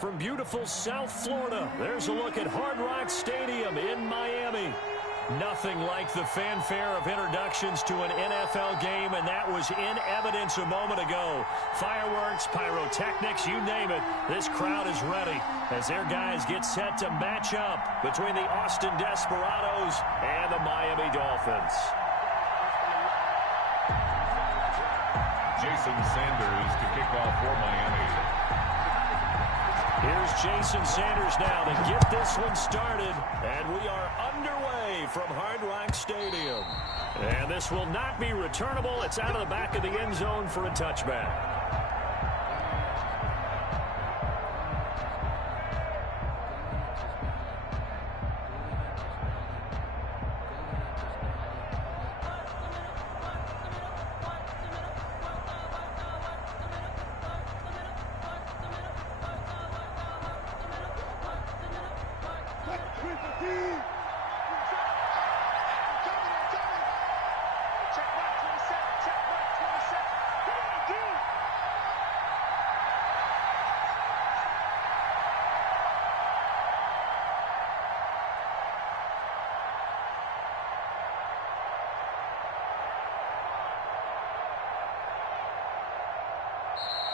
from beautiful South Florida. There's a look at Hard Rock Stadium in Miami. Nothing like the fanfare of introductions to an NFL game, and that was in evidence a moment ago. Fireworks, pyrotechnics, you name it. This crowd is ready as their guys get set to match up between the Austin Desperados and the Miami Dolphins. Jason Sanders to kick off for Miami. Here's Jason Sanders now to get this one started, and we are underway from Hard Rock Stadium. And this will not be returnable. It's out of the back of the end zone for a touchback.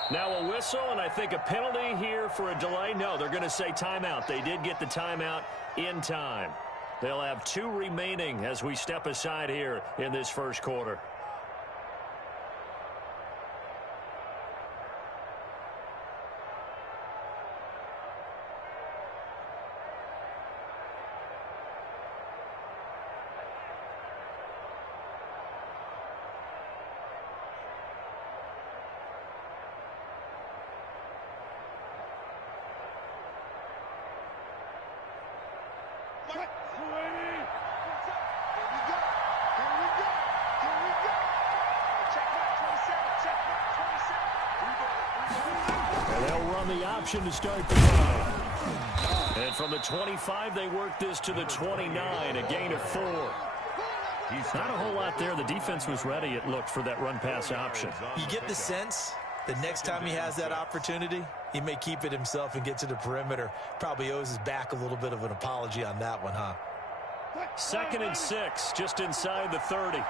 Now a whistle, and I think a penalty here for a delay. No, they're going to say timeout. They did get the timeout in time. They'll have 2 remaining as we step aside here in this first quarter. The option to start the drive. And from the 25, they work this to the 29, a gain of 4. Not a whole lot there. The defense was ready, it looked, for that run-pass option. You get the sense that next time he has that opportunity, he may keep it himself and get to the perimeter. Probably owes his back a little bit of an apology on that one, huh? 2nd and 6, just inside the 30.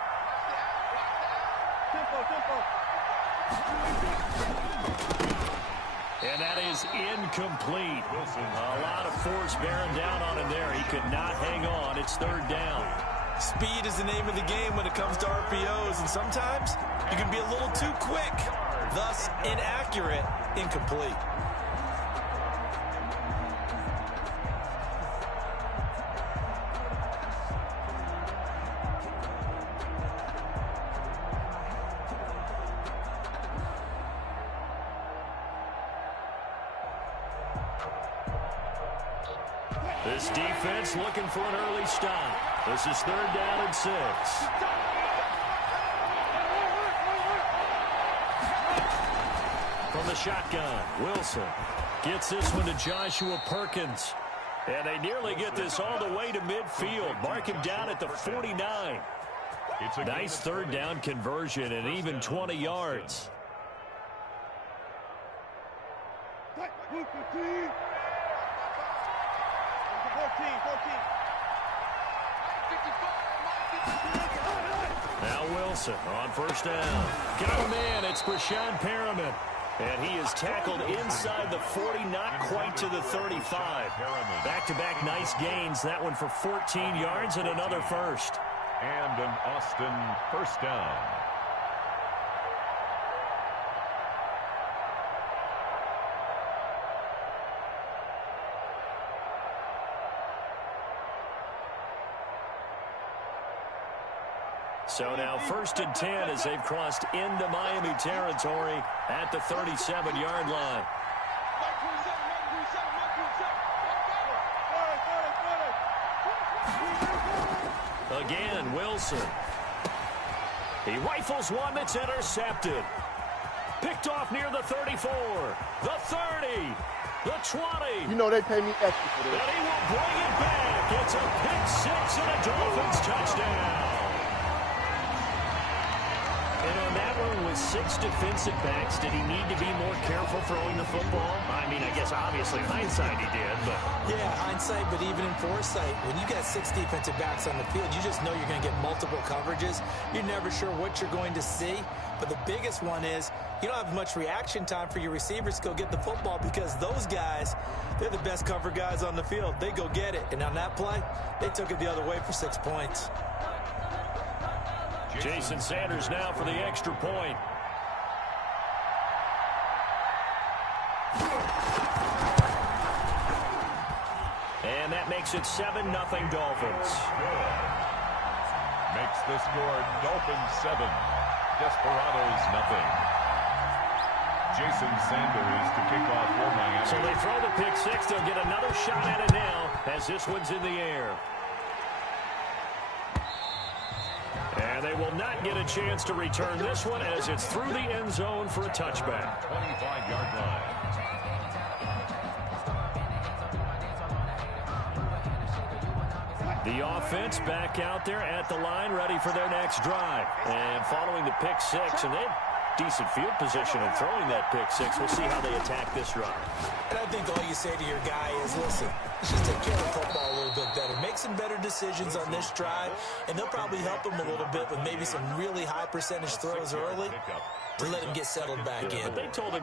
And that is incomplete. A lot of force bearing down on him there. He could not hang on. It's 3rd down. Speed is the name of the game when it comes to RPOs, and sometimes you can be a little too quick. Thus, inaccurate, incomplete. This defense looking for an early stop. This is 3rd down and 6. From the shotgun, Wilson gets this one to Joshua Perkins. And they nearly get this all the way to midfield. Mark him down at the 49. It's a nice 3rd down conversion and even 20 yards. Now Wilson on 1st down. Got a man. It's Brashad Perriman. And he is tackled inside the 40, not quite to the 35. Back-to-back nice gains. That one for 14 yards and another first. And an Austin 1st down. So now 1st and 10 as they've crossed into Miami territory at the 37-yard line. Again, Wilson. He rifles one that's intercepted. Picked off near the 34, the 30, the 20. You know they pay me extra for this. And he will bring it back. It's a pick 6 and a Dolphins touchdown. And on that one with 6 defensive backs, did he need to be more careful throwing the football? I mean, I guess obviously hindsight he did, but... Yeah, hindsight, but even in foresight, when you got 6 defensive backs on the field, you just know you're going to get multiple coverages. You're never sure what you're going to see. But the biggest one is you don't have much reaction time for your receivers to go get the football because those guys, they're the best cover guys on the field. They go get it. And on that play, they took it the other way for 6 points. Jason Sanders now for the extra point. And that makes it 7-0 Dolphins. Makes the score Dolphins 7, Desperados nothing. Jason Sanders to kick off for Miami. So they throw the pick six. They'll get another shot at it now as this one's in the air. And they will not get a chance to return this one as it's through the end zone for a touchback. 25-yard line. The offense back out there at the line, ready for their next drive. And following the pick six, and they have decent field position in throwing that pick six. We'll see how they attack this drive. And I think all you say to your guy is, listen, let's just take care of the football a little bit better. Make some better decisions on this drive, and they'll probably help him a little bit with maybe some really high percentage throws early to let him get settled back in. But they told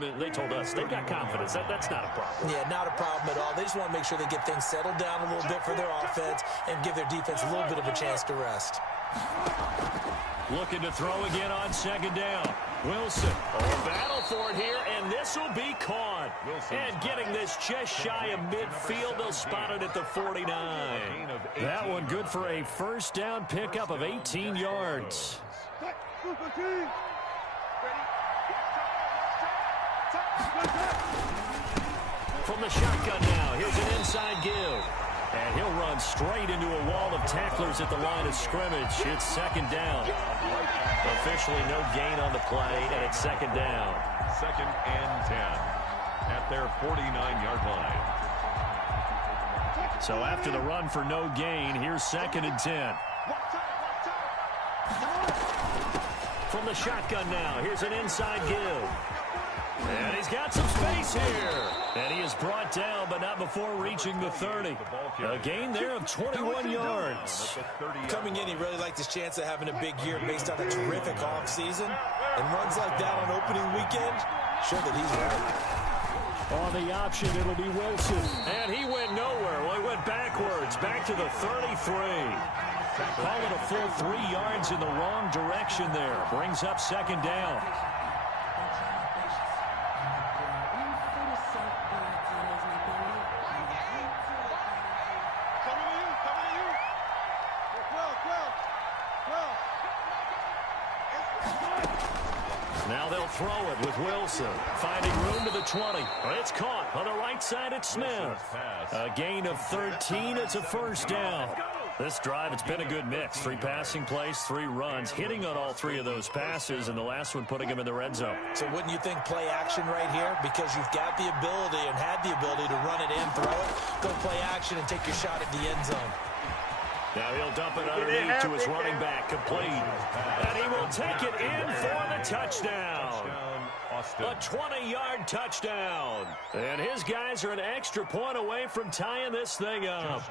us, they've got confidence. That's not a problem. Yeah, not a problem at all. They just want to make sure they get things settled down a little bit for their offense and give their defense a little bit of a chance to rest. Looking to throw again on second down. Wilson, battle for it here, and this will be caught. And getting this just shy of midfield, they'll spot it at the 49. That one good for a first down pickup of 18 yards. From the shotgun now, here's an inside give. And he'll run straight into a wall of tacklers at the line of scrimmage. It's second down. Officially no gain on the play, and it's second down. 2nd and 10 at their 49-yard line. So after the run for no gain, here's 2nd and 10. From the shotgun now, here's an inside give. And he's got some space here. And he is brought down, but not before reaching the 30. A gain there of 21 yards. Coming in, he really liked his chance of having a big year based on a terrific offseason. And runs like that on opening weekend show that he's right. On the option, it'll be Wilson. And he went nowhere. Well, he went backwards, back to the 33. Call it a full 3 yards in the wrong direction there. Brings up second down. Now they'll throw it with Wilson. Finding room to the 20. It's caught on the right side at Smith. A gain of 13. It's a first down. This drive, it's been a good mix. 3 passing plays, 3 runs, hitting on all 3 of those passes, and the last one putting him in the red zone. So wouldn't you think play action right here? Because you've got the ability and had the ability to run it in, throw it, go play action, and take your shot at the end zone. Now he'll dump it underneath to his running back, complete. And he will take it in for the touchdown. A 20-yard touchdown. And his guys are an extra point away from tying this thing up.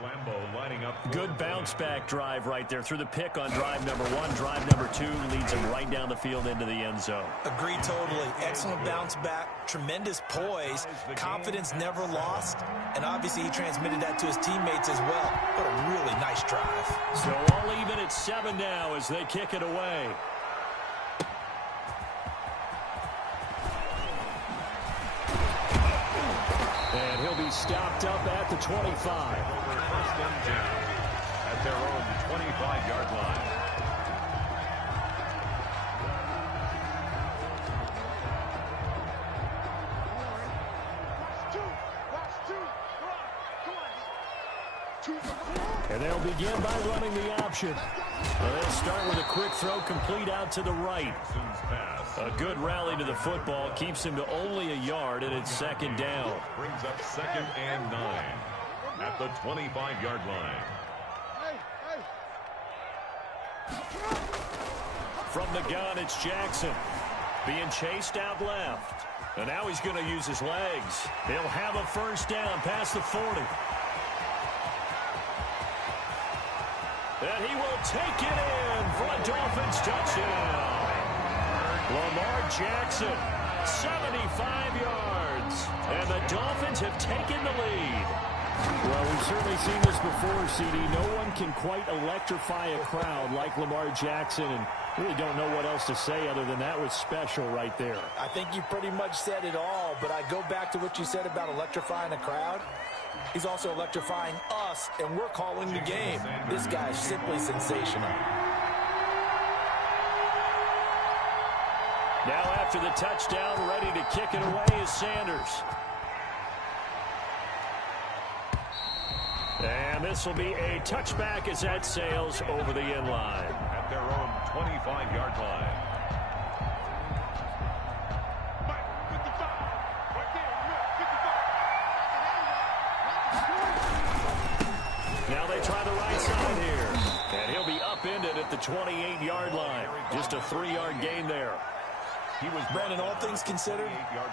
Good bounce-back drive right there through the pick on drive number 1. Drive number 2 leads him right down the field into the end zone. Agreed totally. Excellent bounce back, tremendous poise, confidence never lost, and obviously he transmitted that to his teammates as well. What a really nice drive. So all even at 7 now as they kick it away. And he'll be stopped up at the 25. First and 10 at their own 25-yard line. And they'll begin by running the option. They'll start with a quick throw complete out to the right. A good rally to the football keeps him to only a yard, and it's second down. Brings up 2nd and 9 at the 25-yard line. From the gun, it's Jackson. Being chased out left. And now he's going to use his legs. He'll have a first down past the 40. And he will take it in for a Dolphins touchdown. Lamar Jackson, 75 yards. And the Dolphins have taken the lead. Well, we've certainly seen this before, CD. No one can quite electrify a crowd like Lamar Jackson, and really don't know what else to say other than that was special right there. I think you pretty much said it all, but I go back to what you said about electrifying a crowd. He's also electrifying us, and we're calling the game. This guy's simply sensational. Now after the touchdown, ready to kick it away is Sanders. And this will be a touchback as that sails over the end line. At their own 25-yard line. Now they try the right side here. And he'll be upended at the 28-yard line. Just a 3-yard gain there. Brandon, all things considered,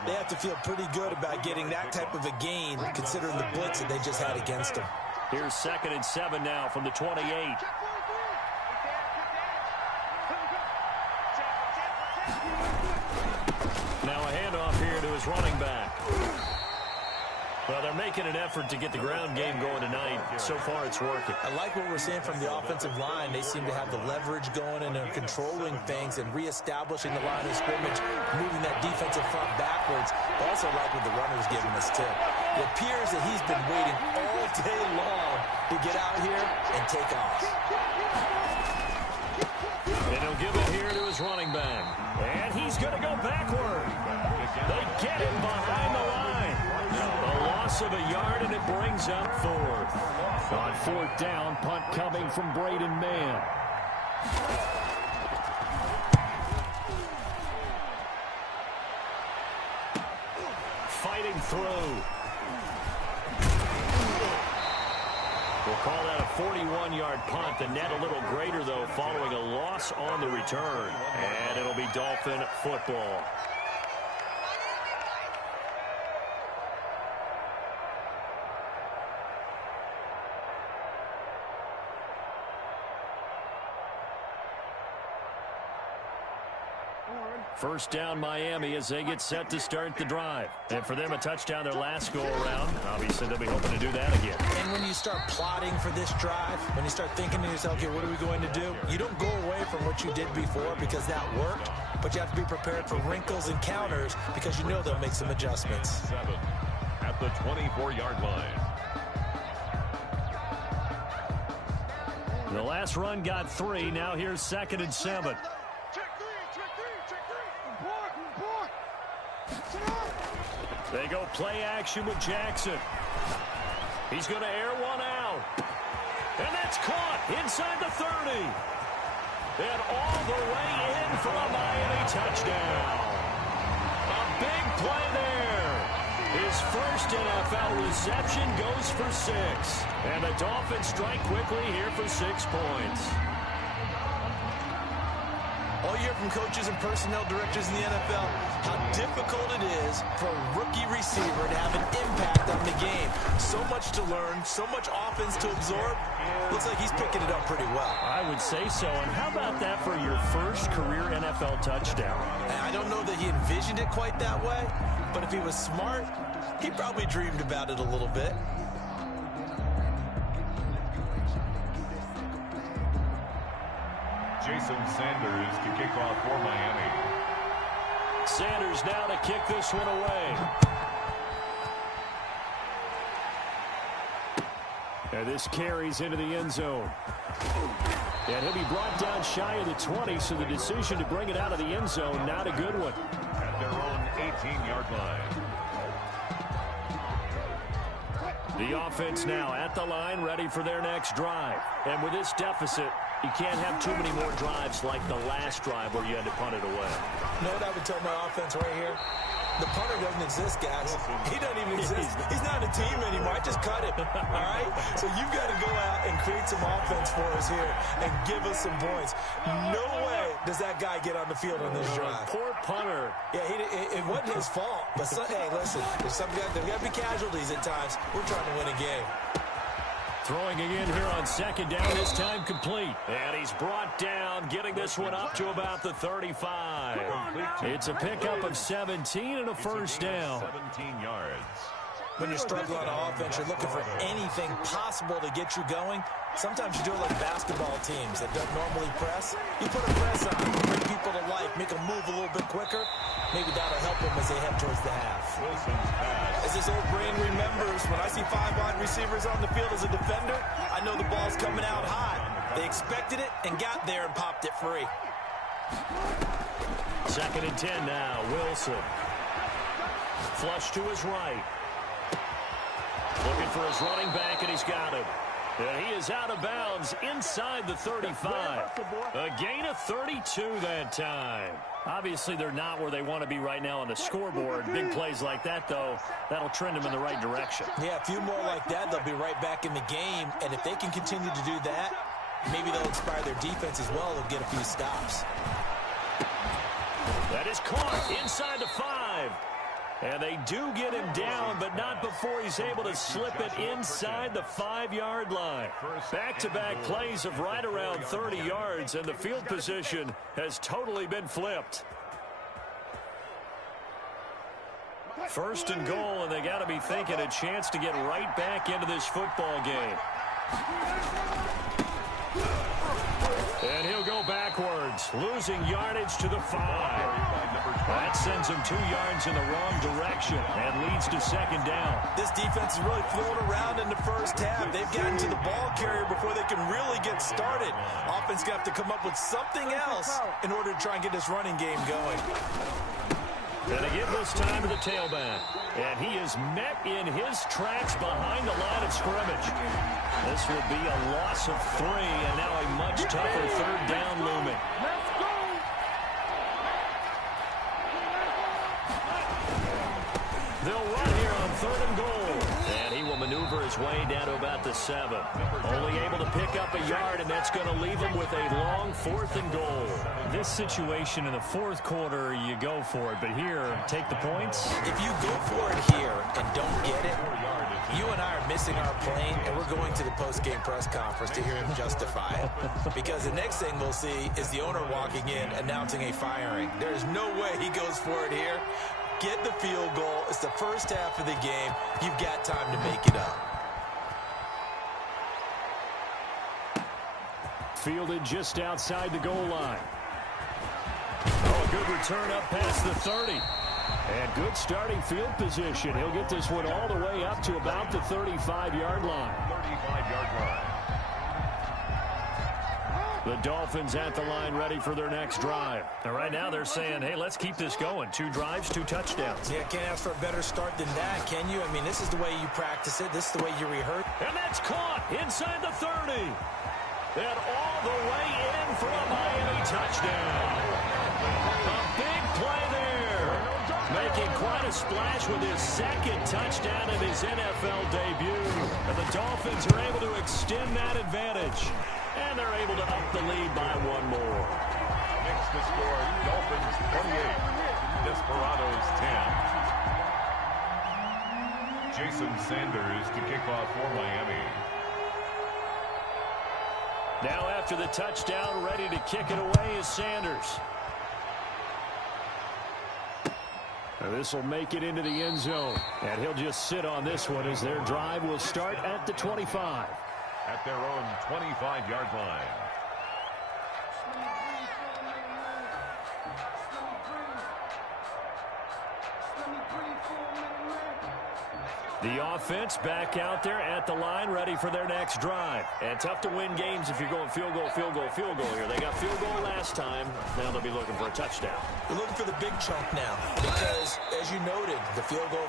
they have to feel pretty good about getting that type of a gain, considering the blitz that they just had against them. Here's 2nd and 7 now from the 28. Now a handoff here to his running back. Well, they're making an effort to get the ground game going tonight. So far, it's working. I like what we're seeing from the offensive line. They seem to have the leverage going and they're controlling things and reestablishing the line of scrimmage, moving that defensive front backwards. I also like what the runner's giving us, too. It appears that he's been waiting all day long to get out here and take off. And he'll give it here to his running back. And he's going to go backward. They get him behind the line. A loss of a yard, and it brings up 4th. On 4th down, punt coming from Braden Mann. Fighting through. We'll call that a 41-yard punt. The net a little greater, though, following a loss on the return. And it'll be Dolphin football. First down, Miami, as they get set to start the drive. And for them, a touchdown their last go-around. Obviously, they'll be hoping to do that again. And when you start plotting for this drive, when you start thinking to yourself, okay, what are we going to do? You don't go away from what you did before because that worked, but you have to be prepared for wrinkles and counters because you know they'll make some adjustments. 7 at the 24-yard line. The last run got 3. Now here's 2nd and 7. They go play action with Jackson. He's going to air one out. And that's caught inside the 30. And all the way in for a Miami touchdown. A big play there. His first NFL reception goes for 6. And the Dolphins strike quickly here for 6 points. All you hear from coaches and personnel directors in the NFL, how difficult it is for a rookie receiver to have an impact on the game. So much to learn, so much offense to absorb. Looks like he's picking it up pretty well. I would say so. And how about that for your first career NFL touchdown? I don't know that he envisioned it quite that way, but if he was smart, he probably dreamed about it a little bit. Jason Sanders to kick off for Miami. Sanders now to kick this one away. And this carries into the end zone. And he'll be brought down shy of the 20, so the decision to bring it out of the end zone, not a good one. At their own 18-yard line. The offense now at the line, ready for their next drive. And with this deficit, you can't have too many more drives like the last drive where you had to punt it away. You know what I would tell my offense right here? The punter doesn't exist, guys. He doesn't even exist. He's not a team anymore. I might just cut him, all right? So you've got to go out and create some offense for us here and give us some points. No way does that guy get on the field on this drive. Poor punter. Yeah, it wasn't his fault. But, hey, listen, there's got to be casualties at times. We're trying to win a game. Throwing again here on second down, this time complete. And he's brought down, getting this one up to about the 35. It's a pickup of 17 and a first down. 17 yards. When you're struggling on offense, you're looking for anything possible to get you going. Sometimes you do it like basketball teams that don't normally press. You put a press on, bring people to life, make them move a little bit quicker. Maybe that'll help them as they head towards the half. Wilson's pass. As this old brain remembers, when I see 5 wide receivers on the field as a defender, I know the ball's coming out hot. They expected it and got there and popped it free. 2nd and 10 now. Wilson. Flush to his right. Looking for his running back, and he's got him. And he is out of bounds inside the 35. A gain of 32 that time. Obviously, they're not where they want to be right now on the scoreboard. Big plays like that, though, that'll trend them in the right direction. Yeah, a few more like that, they'll be right back in the game. And if they can continue to do that, maybe they'll inspire their defense as well. They'll get a few stops. That is caught inside the 5. And they do get him down, but not before he's able to slip it inside the 5-yard line. Back-to-back plays of right around 30 yards, and the field position has totally been flipped. 1st and goal, and they got to be thinking a chance to get right back into this football game. And he'll go backwards, losing yardage to the 5. That sends him 2 yards in the wrong direction and leads to 2nd down. This defense is really throwing around in the first half. They've gotten to the ball carrier before they can really get started. Offense going to have to come up with something else in order to try and get this running game going. And again this time to the tailback. And he is met in his tracks behind the line of scrimmage. This will be a loss of 3, and now a much tougher 3rd down looming. They'll run here on 3rd and goal. And he will maneuver his way down to about the 7. Only able to pick up a yard, and that's going to leave him with a long 4th and goal. This situation in the 4th quarter, you go for it. But here, take the points. If you go for it here and don't get it, you and I are missing our plane, and we're going to the post-game press conference to hear him justify it. Because the next thing we'll see is the owner walking in announcing a firing. There's no way he goes for it here. Get the field goal. It's the first half of the game. You've got time to make it up. Fielded just outside the goal line. Oh, a good return up past the 30. And good starting field position. He'll get this one all the way up to about the 35-yard line. 35-yard line. The Dolphins at the line ready for their next drive. And right now they're saying, hey, let's keep this going. 2 drives, 2 touchdowns. Yeah, can't ask for a better start than that, can you? I mean, this is the way you practice it. This is the way you rehearse. And that's caught inside the 30. And all the way in for a Miami touchdown. A big play there. Making quite a splash with his 2nd touchdown in his NFL debut. And the Dolphins are able to extend that advantage. And they're able to up the lead by 1 more. Makes the score Dolphins 28, Desperados 10. Jason Sanders to kick off for Miami. Now after the touchdown, ready to kick it away is Sanders. This will make it into the end zone. And he'll just sit on this one as their drive will start at the 25. At their own 25-yard line. The offense back out there at the line, ready for their next drive. And tough to win games if you're going field goal, field goal, field goal here. They got field goal last time. Now they'll be looking for a touchdown. We're looking for the big chunk now because, as you noted, the field goal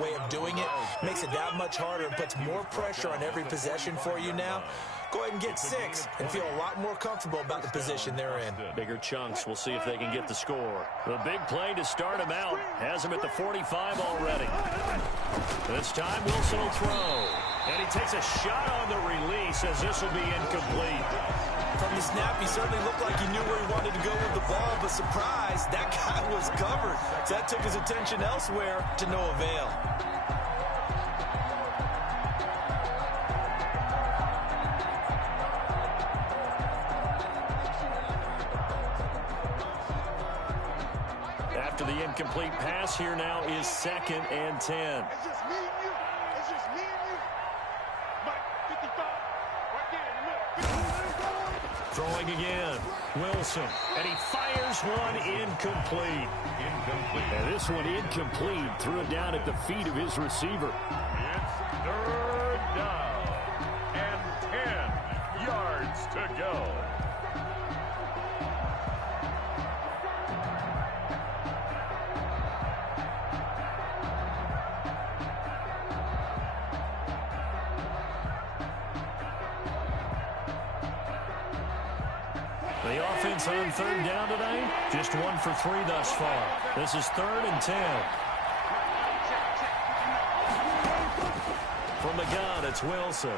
way of doing it makes it that much harder and puts more pressure on every possession for you now. Go ahead and get 6 and feel a lot more comfortable about the position they're in. Bigger chunks. We'll see if they can get the score. The big play to start him out has him at the 45 already. This time Wilson will throw. And he takes a shot on the release as this will be incomplete. From the snap, he certainly looked like he knew where he wanted to go with the ball, but surprise, that guy was covered. So that took his attention elsewhere to no avail. After the incomplete pass, here now is 2nd and 10. It's just me and you. It's just me and you. Mike, 55. Right there in the middle. Throwing again. Wilson. And he fires one incomplete. And this one incomplete. Threw it down at the feet of his receiver. It's 3rd down and 10 yards to go. The offense on 3rd down tonight, just 1 for 3 thus far. This is 3rd and 10. From the gun, it's Wilson.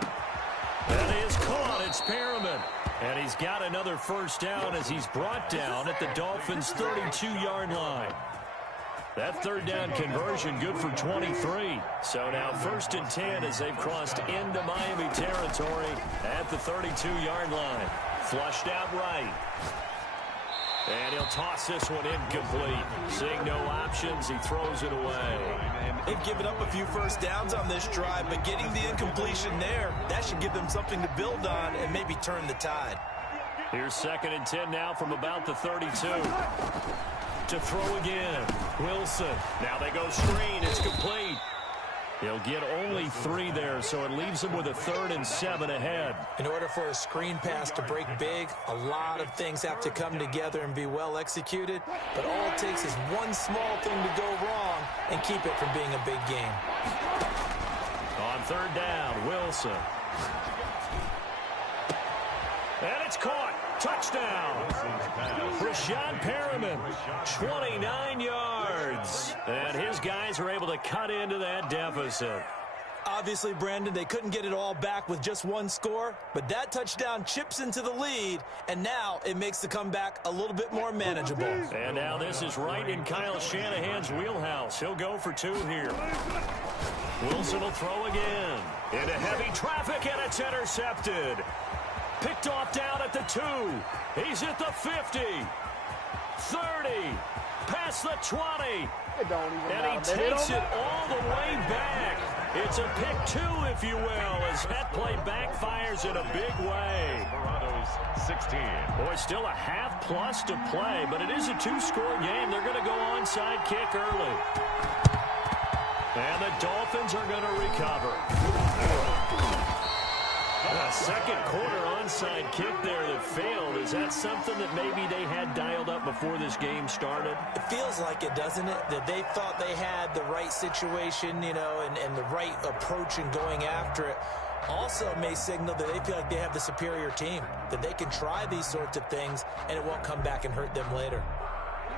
That is caught. It's Perriman. And he's got another first down as he's brought down at the Dolphins' 32-yard line. That 3rd down conversion good for 23. So now 1st and 10 as they've crossed into Miami territory at the 32-yard line. Flushed out right. And he'll toss this one incomplete. Seeing no options, he throws it away. They've given up a few first downs on this drive, but getting the incompletion there, that should give them something to build on and maybe turn the tide. Here's 2nd and 10 now from about the 32. To throw again. Wilson. Now they go screen. It's complete. He'll get only 3 there, so it leaves him with a 3rd and 7 ahead. In order for a screen pass to break big, a lot of things have to come together and be well executed. But all it takes is one small thing to go wrong and keep it from being a big game. On 3rd down, Wilson. And it's caught. Touchdown. Rashad Perriman, 29 yards. And his guys are able to cut into that deficit. Obviously, Brandon, they couldn't get it all back with just one score, but that touchdown chips into the lead, and now it makes the comeback a little bit more manageable. And now this is right in Kyle Shanahan's wheelhouse. He'll go for 2 here. Wilson will throw again. Into heavy traffic, and it's intercepted. Picked off down at the 2. He's at the 50. 30. Past the 20. And he takes it all the way back. It's a pick 2, if you will, as that play backfires in a big way. Desperados 16. Boy, still a half plus to play, but it is a 2-score game. They're going to go onside kick early. And the Dolphins are going to recover. A 2nd quarter onside kick there that failed. Is that something that maybe they had dialed up before this game started? It feels like it, doesn't it? That they thought they had the right situation, you know, and the right approach in going after it. Also may signal that they feel like they have the superior team, that they can try these sorts of things and it won't come back and hurt them later.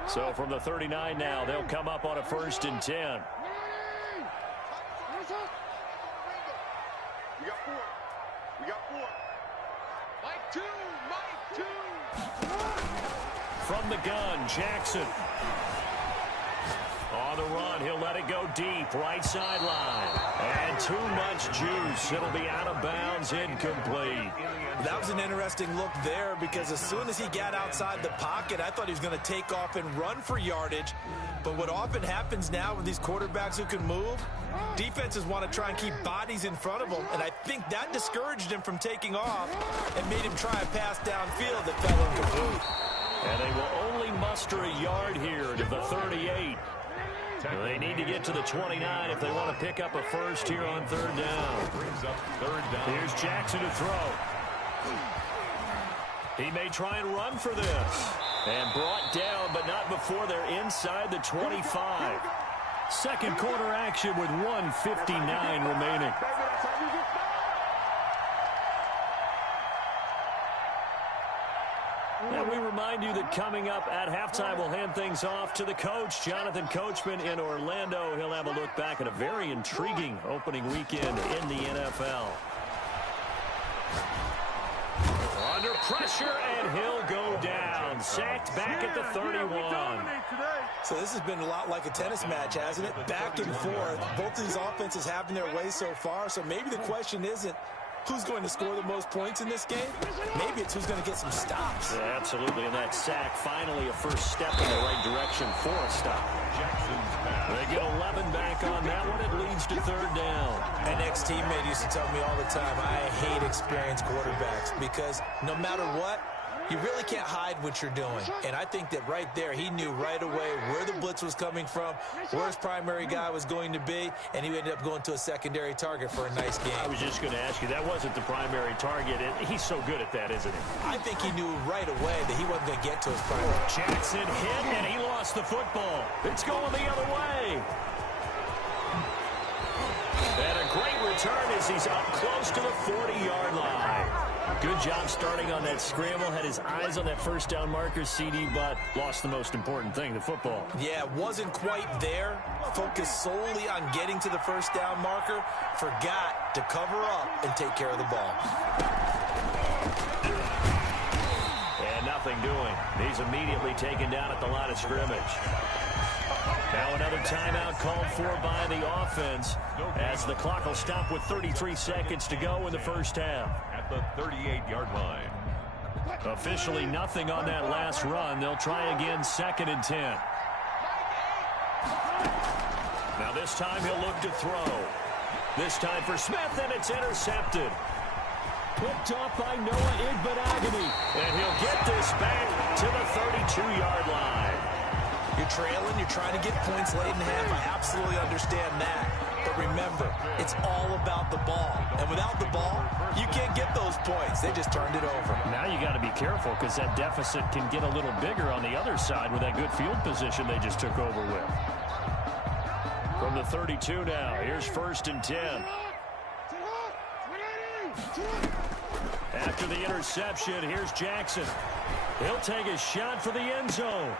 So from the 39 now, they'll come up on a 1st and 10. We got 4. We got 4. Mike 2. Mike 2. From the gun, Jackson. On the run, he'll let it go deep, right sideline. And too much juice. It'll be out of bounds, incomplete. That was an interesting look there because as soon as he got outside the pocket, I thought he was going to take off and run for yardage. But what often happens now with these quarterbacks who can move, defenses want to try and keep bodies in front of them, and I think that discouraged him from taking off and made him try a pass downfield that fell incomplete. And they will only muster a yard here to the 38. They need to get to the 29 if they want to pick up a first here on 3rd down. Brings up 3rd down. Here's Jackson to throw. He may try and run for this. And brought down, but not before they're inside the 25. 2nd quarter action with 1:59 remaining. That we remind you that coming up at halftime, we'll hand things off to the coach, Jonathan Coachman in Orlando. He'll have a look back at a very intriguing opening weekend in the NFL. Under pressure, and he'll go down. Sacked back at the 31. So this has been a lot like a tennis match, hasn't it? Back and forth. Both of these offenses having their way so far. So maybe the question isn't who's going to score the most points in this game. Maybe it's who's going to get some stops. Yeah, absolutely. And that sack, finally a first step in the right direction for a stop. They get 11 back on that one. It leads to third down. An ex-teammate used to tell me all the time, I hate experienced quarterbacks because no matter what, you really can't hide what you're doing. And I think that right there, he knew right away where the blitz was coming from, where his primary guy was going to be, and he ended up going to a secondary target for a nice game. I was just going to ask you, that wasn't the primary target. He's so good at that, isn't he? I think he knew right away that he wasn't going to get to his primary. Jackson hit, and he lost the football. It's going the other way. And a great return as he's up close to the 40-yard line. Good job starting on that scramble. Had his eyes on that first down marker, CD, but lost the most important thing, the football. Yeah, wasn't quite there. Focused solely on getting to the first down marker. Forgot to cover up and take care of the ball. And nothing doing. He's immediately taken down at the line of scrimmage. Now another timeout called for by the offense as the clock will stop with 33 seconds to go in the first half. At the 38-yard line. Officially nothing on that last run. They'll try again, 2nd and 10. Now this time he'll look to throw. This time for Smith, and it's intercepted. Picked off by Noah Igbenogany. And he'll get this back to the 32-yard line. You're trailing, you're trying to get points late in half. I absolutely understand that. But remember, it's all about the ball. And without the ball, you can't get those points. They just turned it over. Now you got to be careful because that deficit can get a little bigger on the other side with that good field position they just took over with. From the 32 now, here's 1st and 10. After the interception, here's Jackson. He'll take a shot for the end zone.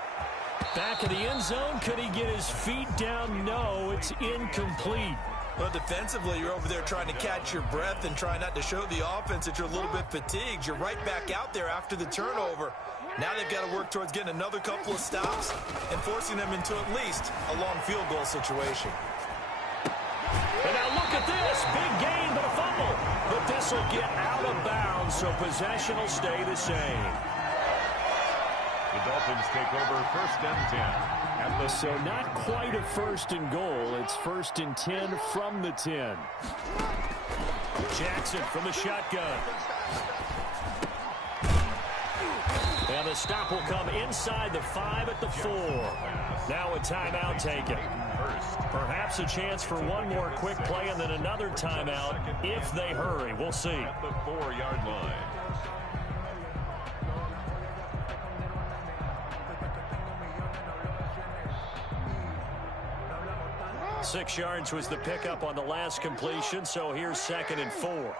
Back of the end zone, could he get his feet down? No, it's incomplete. Well, defensively, you're over there trying to catch your breath and try not to show the offense that you're a little bit fatigued. You're right back out there after the turnover. Now they've got to work towards getting another couple of stops and forcing them into at least a long field goal situation. And now look at this. Big gain, but a fumble. But this will get out of bounds, so possession will stay the same. The Dolphins take over 1st and 10. So not quite a 1st and goal. It's 1st and 10 from the 10. Jackson from the shotgun. And the stop will come inside the 5 at the 4. Now a timeout taken. Perhaps a chance for one more quick play and then another timeout if they hurry. We'll see. At the 4-yard line. 6 yards was the pickup on the last completion, so here's 2nd and 4.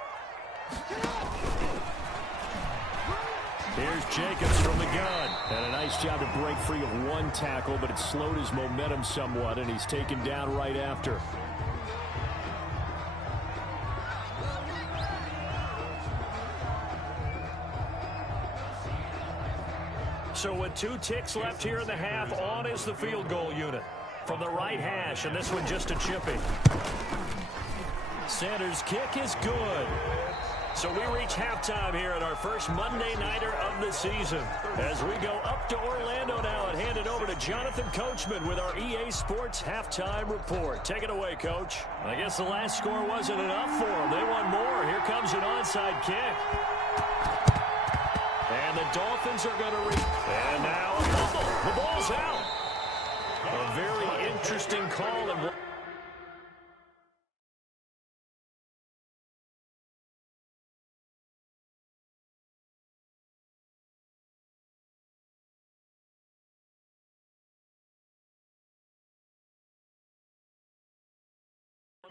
Here's Jacobs from the gun. And a nice job to break free of one tackle, but it slowed his momentum somewhat, and he's taken down right after. So with 2 ticks left here in the half, on is the field goal unit. From the right hash, and this one just a chippy. Sanders' kick is good. So we reach halftime here at our first Monday Nighter of the season. As we go up to Orlando now and hand it over to Jonathan Coachman with our EA Sports Halftime Report. Take it away, Coach. I guess the last score wasn't enough for them. They want more. Here comes an onside kick. And the Dolphins are going to and now a fumble. The ball's out. A very interesting call. And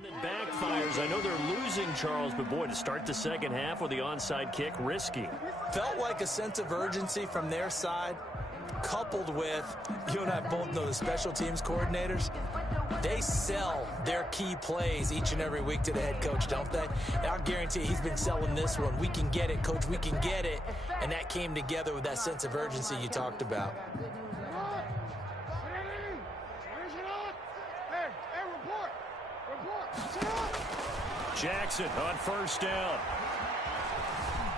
that backfired players. I know they're losing, Charles, but boy, to start the second half with the onside kick, risky. Felt like a sense of urgency from their side, coupled with, you and I both know the special teams coordinators, they sell their key plays each and every week to the head coach, don't they? And I'll guarantee you he's been selling this one. We can get it, coach, we can get it. And that came together with that sense of urgency you talked about. Jackson on first down.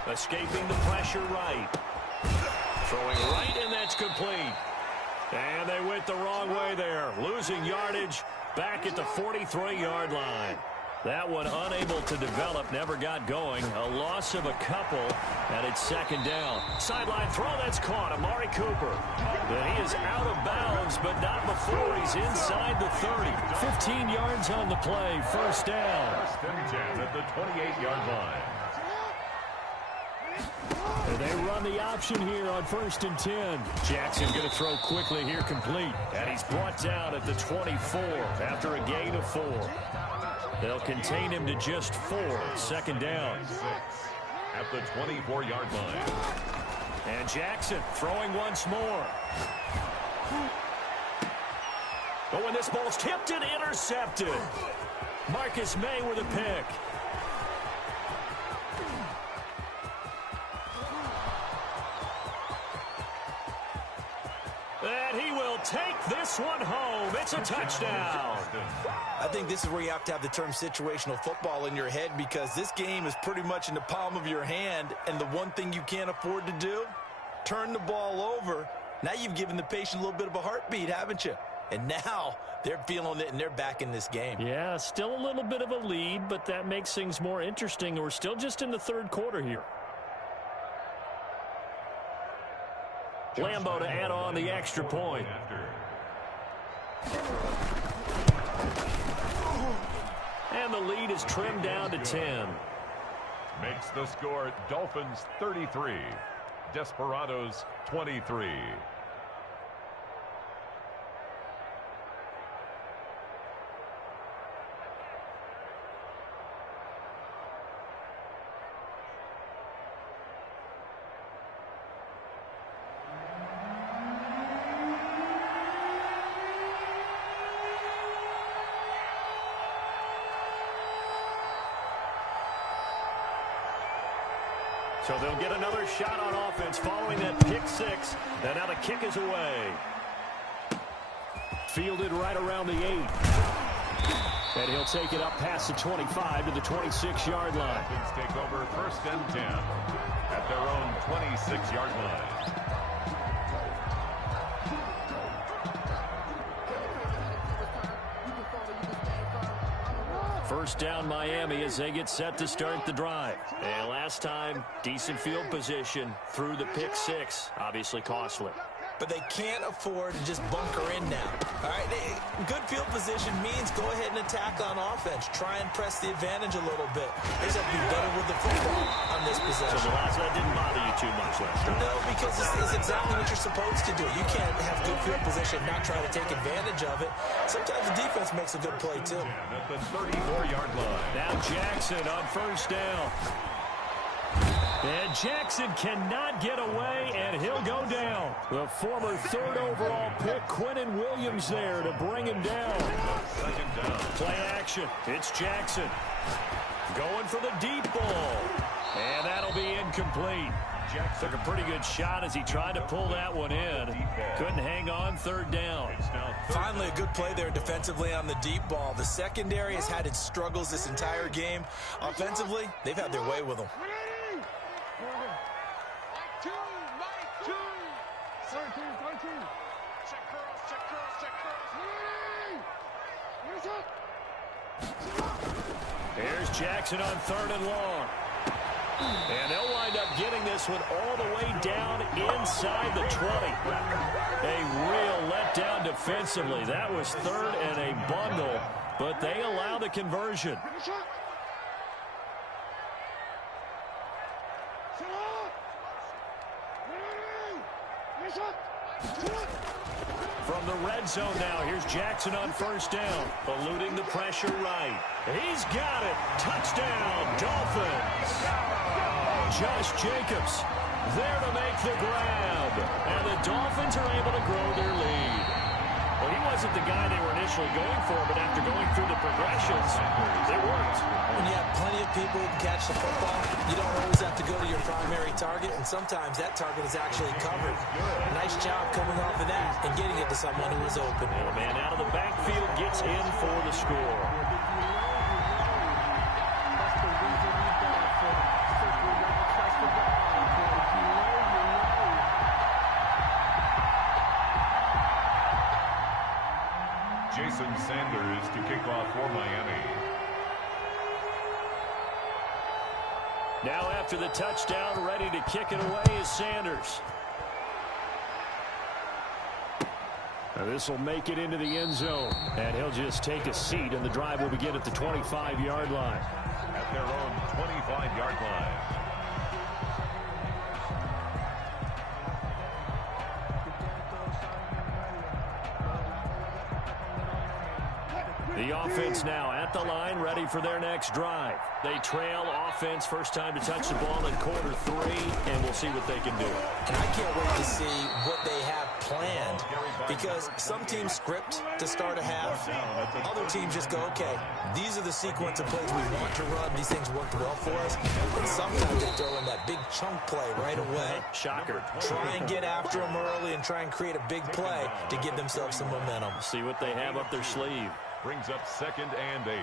Escaping the pressure right. Throwing right, and that's complete. And they went the wrong way there. Losing yardage back at the 43-yard line. That one unable to develop, never got going. A loss of a couple, and it's second down. Sideline throw, that's caught. Amari Cooper. And he is out of bounds, but not before he's inside the 30. 15 yards on the play, first down. First and 10 at the 28-yard line. And they run the option here on first and 10. Jackson going to throw quickly here, complete. And he's brought down at the 24 after a gain of 4. They'll contain him to just 4. Second down. 6 at the 24-yard line. And Jackson throwing once more. Oh, and this ball's tipped and intercepted. Marcus May with a pick. And he will take this one home. It's a touchdown. I think this is where you have to have the term situational football in your head, because this game is pretty much in the palm of your hand, and the one thing you can't afford to do, turn the ball over. Now you've given the patient a little bit of a heartbeat, haven't you? And now they're feeling it, and they're back in this game. Yeah, still a little bit of a lead, but that makes things more interesting. We're still just in the third quarter here. Lambo to add on the extra point. And the lead is trimmed down to 10. Makes the score Dolphins 33, Desperados 23. So they'll get another shot on offense following that pick 6. And now the kick is away. Fielded right around the 8. And he'll take it up past the 25 to the 26-yard line. Dolphins take over first and 10 at their own 26-yard line. First down Miami as they get set to start the drive. And last time, decent field position through the pick 6. Obviously costly. But they can't afford to just bunker in now. All right, good field position means go ahead and attack on offense. Try and press the advantage a little bit. They just have to be better with the football on this possession. So the last that didn't bother you too much last time. No, because it's exactly what you're supposed to do. You can't have good field position and not try to take advantage of it. Sometimes the defense makes a good play, too. At the 34-yard line. Now Jackson on first down. And Jackson cannot get away, and he'll go down. The former 3rd overall pick, Quinnen Williams, there to bring him down. Second down. Play action. It's Jackson. Going for the deep ball. And that'll be incomplete. Jackson took a pretty good shot as he tried to pull that one in. Couldn't hang on, third down. Finally, a good play there defensively on the deep ball. The secondary has had its struggles this entire game. Offensively, they've had their way with them. Here's Jackson on 3rd and long. And they'll wind up getting this one all the way down inside the 20. A real letdown defensively. That was 3rd and a bundle, but they allow the conversion. From the red zone now, here's Jackson on first down, eluding the pressure right. He's got it. Touchdown, Dolphins. Josh Jacobs there to make the grab. And the Dolphins are able to grow their lead. Well, he wasn't the guy they were initially going for, but after going through the progressions, it worked. When you have plenty of people who can catch the football, you don't always have to go to your primary target, and sometimes that target is actually covered. Nice job coming off of that and getting it to someone who was open. And the man out of the backfield gets in for the score. Jason Sanders to kick off for Miami. Now after the touchdown, ready to kick it away is Sanders. Now this will make it into the end zone. And he'll just take a seat, and the drive will begin at the 25-yard line. At their own 25-yard line. The offense now at the line, ready for their next drive. They trail offense, first time to touch the ball in quarter 3, and we'll see what they can do. And I can't wait to see what they have planned, because some teams script to start a half. Other teams just go, okay, these are the sequence of plays we want to run. These things worked well for us. And sometimes they throw in that big chunk play right away. Shocker. Try and get after them early and try and create a big play to give themselves some momentum. See what they have up their sleeve. Brings up 2nd and 8.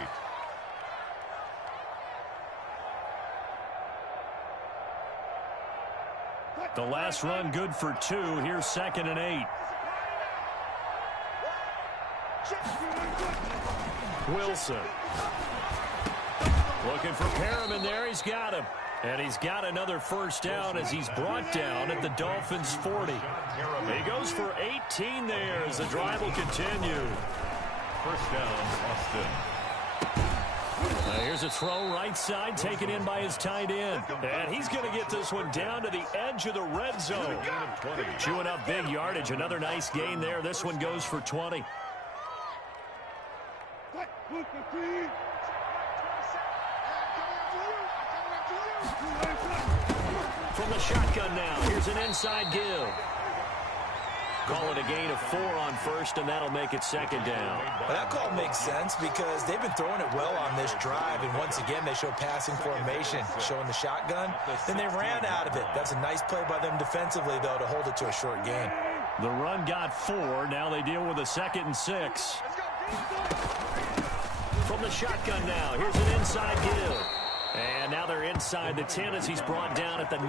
The last run good for 2. Here's 2nd and 8. Wilson. Looking for Perriman there. He's got him. And he's got another first down as he's brought down at the Dolphins' 40. He goes for 18 there as the drive will continue. First down, Austin. Here's a throw right side, taken in by his tight end. And he's going to get this one down to the edge of the red zone. Chewing up big yardage. Another nice gain there. This one goes for 20. From the shotgun now, here's an inside give. Call it a gain of 4 on first, and that'll make it 2nd down. Well, that call makes sense because they've been throwing it well on this drive, and once again they show passing formation, showing the shotgun. Then they ran out of it. That's a nice play by them defensively, though, to hold it to a short gain. The run got 4. Now they deal with a 2nd and 6. From the shotgun now, here's an inside give. And now they're inside the 10 as he's brought down at the 9.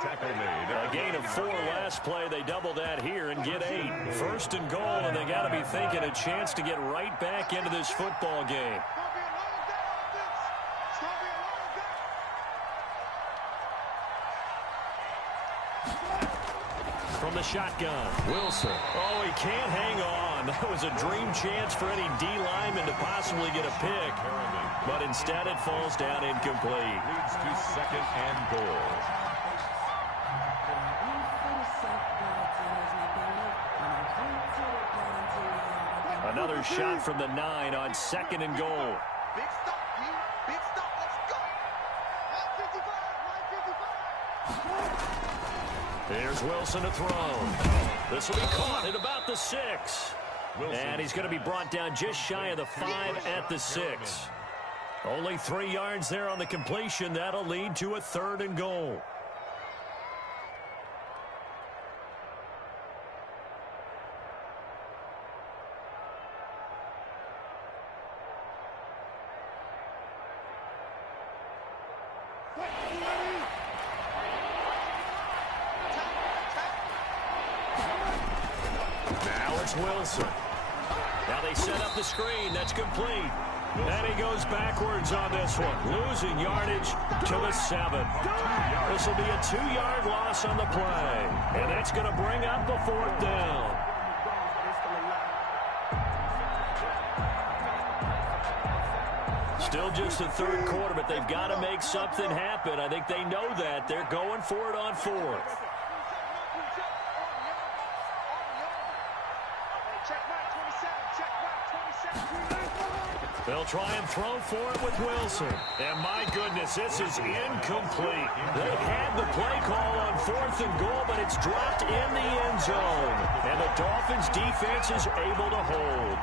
Tackle made. A gain of 4 last play. They double that here and get 8. 1st and goal, and they got to be thinking a chance to get right back into this football game. From the shotgun, Wilson. Oh, he can't hang on. That was a dream chance for any D lineman to possibly get a pick. But instead it falls down incomplete. Leads to 2nd and goal. Another shot from the 9 on 2nd and goal. Big stop, D. Big stop. Let's go. 155. There's Wilson to throw. This will be caught at about the 6. And he's going to be brought down just shy of the 5 at the 6. Only 3 yards there on the completion. That'll lead to a 3rd and goal. Now it's Wilson. Now they set up the screen. That's complete. And he goes backwards on this one, losing yardage to the 7. This will be a 2-yard loss on the play. And that's going to bring up a 4th down. Still just the 3rd quarter, but they've got to make something happen. I think they know that. They're going for it on 4th. They'll try and throw for it with Wilson. And my goodness, this is incomplete. They had the play call on 4th and goal, but it's dropped in the end zone. And the Dolphins defense is able to hold.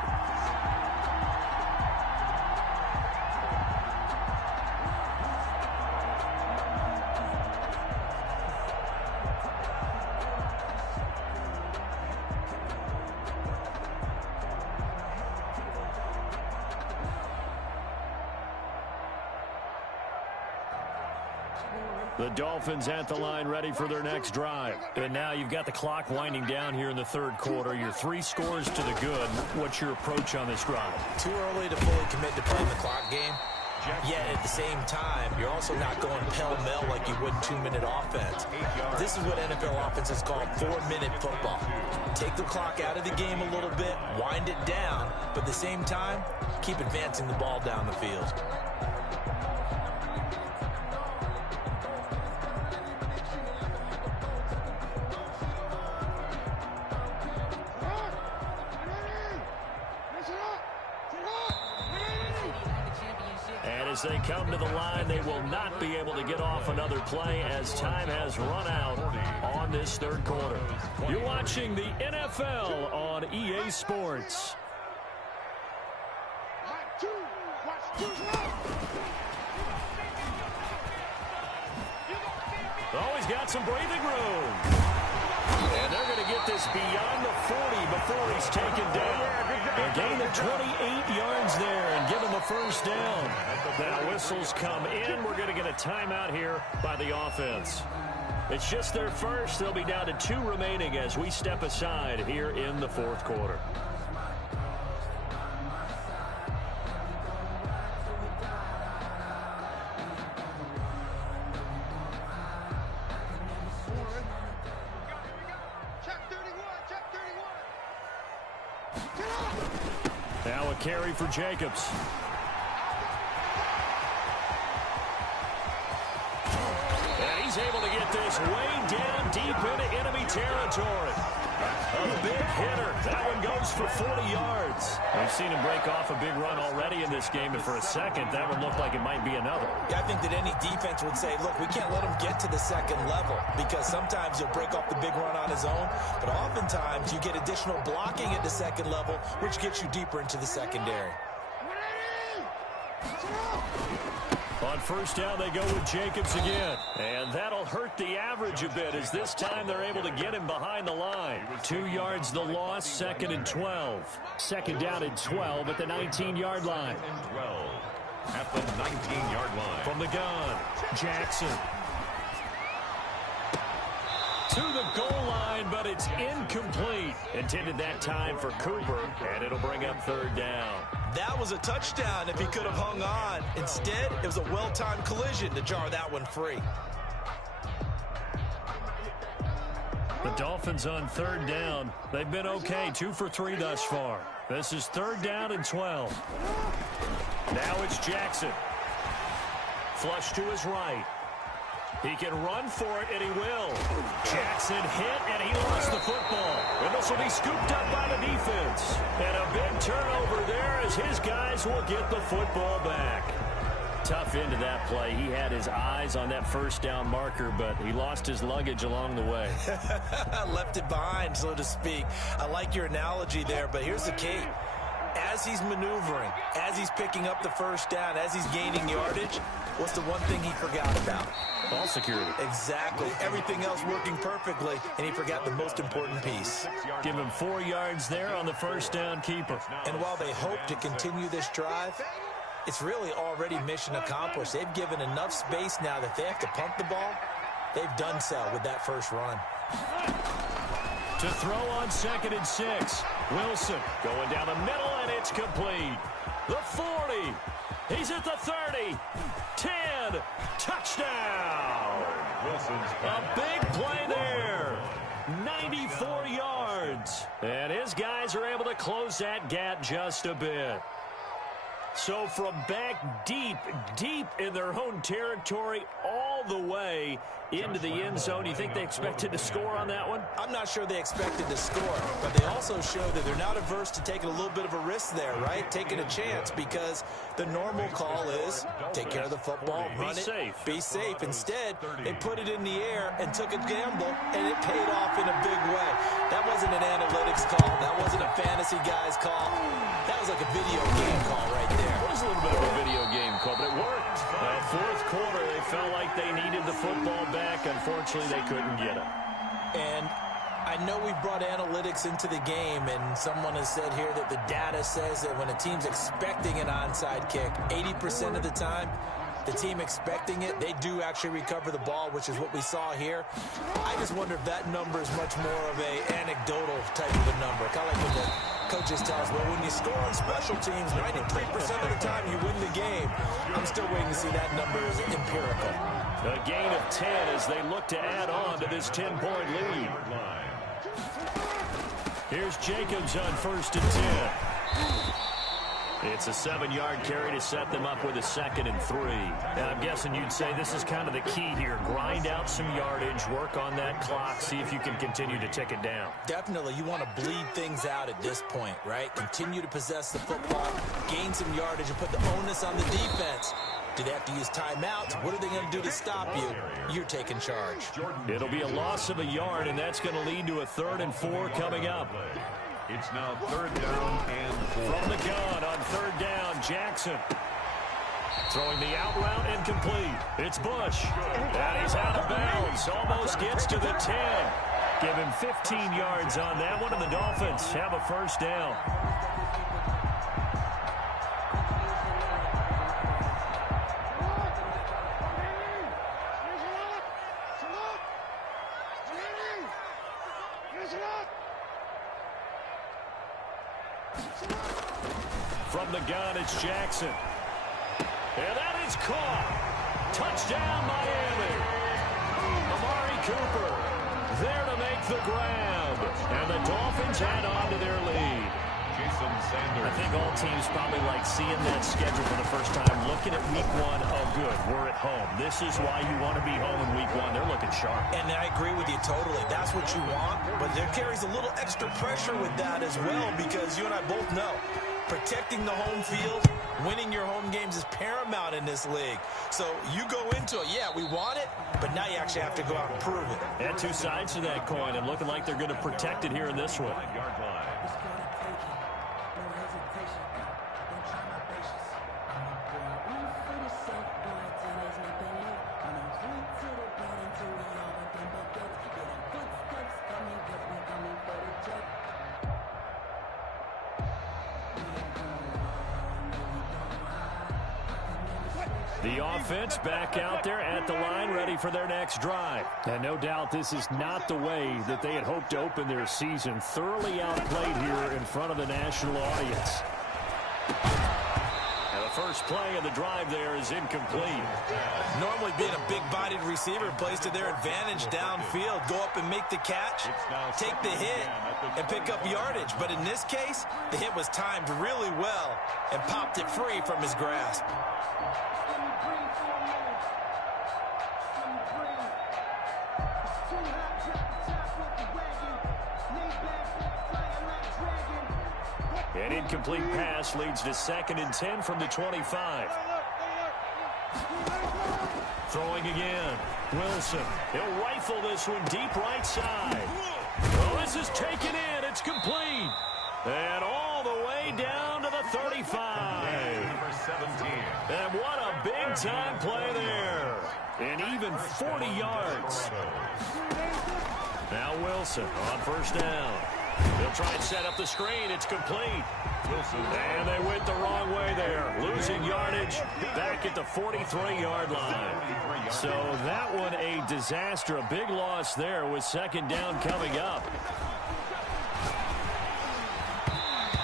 The Dolphins at the line ready for their next drive. And now you've got the clock winding down here in the third quarter. Your 3 scores to the good. What's your approach on this drive? Too early to fully commit to playing the clock game. Yet at the same time, you're also not going pell-mell like you would in 2-minute offense. This is what NFL offenses call 4-minute football. Take the clock out of the game a little bit, wind it down, but at the same time, keep advancing the ball down the field. As they come to the line, they will not be able to get off another play as time has run out on this third quarter. You're watching the NFL on EA Sports. Always got some breathing room. And they're going to get this beyond the 40 before he's taken down. A gain of 28 yards there and give him a first down. Now whistles come in. We're going to get a timeout here by the offense. It's just their first. They'll be down to 2 remaining as we step aside here in the fourth quarter. Now a carry for Jacobs. And he's able to get this way down deep into enemy territory. A big hitter. That one goes for 40 yards. We've seen him break off a big run already in this game, and for a second, that would look like it might be another. Yeah, I think that any defense would say, look, we can't let him get to the second level because sometimes he'll break off the big run on his own, but oftentimes you get additional blocking at the second level, which gets you deeper into the secondary. On first down, they go with Jacobs again. And that'll hurt the average a bit as this time they're able to get him behind the line. 2 yards the loss, 2nd and 12. Second down and 12 at the 19-yard line. 12 at the 19-yard line. From the gun, Jackson. To the goal line, but it's incomplete. Intended that time for Cooper, and it'll bring up third down. That was a touchdown if he could have hung on. Instead, it was a well-timed collision to jar that one free. The Dolphins on third down. They've been okay, 2 for 3 thus far. This is third down and 12. Now it's Jackson. Flush to his right. He can run for it, and he will. Jackson hit, and he lost the football. And this will be scooped up by the defense. And a big turnover there as his guys will get the football back. Tough end to that play. He had his eyes on that first down marker, but he lost his luggage along the way. Left it behind, so to speak. I like your analogy there, but here's the key. As he's maneuvering, as he's picking up the first down, as he's gaining yardage, what's the one thing he forgot about? Ball security. Exactly. Everything else working perfectly, and he forgot the most important piece. Give him 4 yards there on the first down keeper. And while they hope to continue this drive, it's really already mission accomplished. They've given enough space now that they have to punt the ball. They've done so with that first run. To throw on 2nd and 6. Wilson going down the middle, and it's complete. The 40. He's at the 30. 10. Touchdown. A big play there. 94 yards. And his guys are able to close that gap just a bit. So from back deep in their own territory, all the way into the end zone, you think they expected to score on that one? I'm not sure they expected to score, but they also show that they're not averse to taking a little bit of a risk there, right? Taking a chance, because the normal call is take care of the football, run it, be safe. Instead, they put it in the air and took a gamble, and it paid off in a big way. That wasn't an analytics call. That wasn't a fantasy guy's call. That was like a video game call right there. It was a little bit of a video game call, but it worked. Fourth quarter, they felt like they needed the football back. Unfortunately, they couldn't get it. And I know we brought analytics into the game, and someone has said here that the data says that when a team's expecting an onside kick, 80% of the time, the team expecting it, they do actually recover the ball, which is what we saw here. I just wonder if that number is much more of a anecdotal type of a number. Kind of like when the coaches tell us, well, when you score on special teams, 93% of the time you win the game. I'm still waiting to see that number is empirical. A gain of 10 as they look to add on to this 10-point lead. Here's Jacobs on 1st and 10. It's a 7-yard carry to set them up with a 2nd and 3. Now, I'm guessing you'd say this is kind of the key here. Grind out some yardage, work on that clock, see if you can continue to tick it down. Definitely. You want to bleed things out at this point, right? Continue to possess the football, gain some yardage, and put the onus on the defense. Do they have to use timeouts? What are they going to do to stop you? You're taking charge. It'll be a loss of a yard, and that's going to lead to a 3rd and 4 coming up. It's now 3rd down and 4. From the gun on 3rd down, Jackson. Throwing the out route incomplete. It's Bush. And he's out of bounds. Almost gets to the 10. Give him 15 yards on that one, and the Dolphins have a 1st down. From the gun, it's Jackson. And that is caught. Touchdown, Miami. Amari Cooper there to make the grab. And the Dolphins add on to their lead. I think all teams probably like seeing that schedule for the first time, looking at week 1. Oh, good, we're at home. This is why you want to be home in week 1. They're looking sharp. And I agree with you totally. That's what you want, but there carries a little extra pressure with that as well, because you and I both know protecting the home field, winning your home games is paramount in this league. So you go into it, yeah, we want it, but now you actually have to go out and prove it. And 2 sides to that coin, and looking like they're going to protect it here in this one. The offense back out there at the line, ready for their next drive. And no doubt this is not the way that they had hoped to open their season. Thoroughly outplayed here in front of the national audience. And the first play of the drive there is incomplete. Normally being a big-bodied receiver plays to their advantage downfield. Go up and make the catch, take the hit, and pick up yardage. But in this case, the hit was timed really well and popped it free from his grasp. An incomplete pass leads to 2nd and 10 from the 25. Throwing again. Wilson. He'll rifle this one deep right side. Oh, this is taken in. It's complete. And all the way down to the 35. Number 17. And what a big-time play there. And even 40 yards. Now Wilson on 1st down. They'll try and set up the screen. It's complete. Wilson. And they went the wrong way there. Losing yardage back at the 43-yard line. So that one a disaster. A big loss there with 2nd down coming up.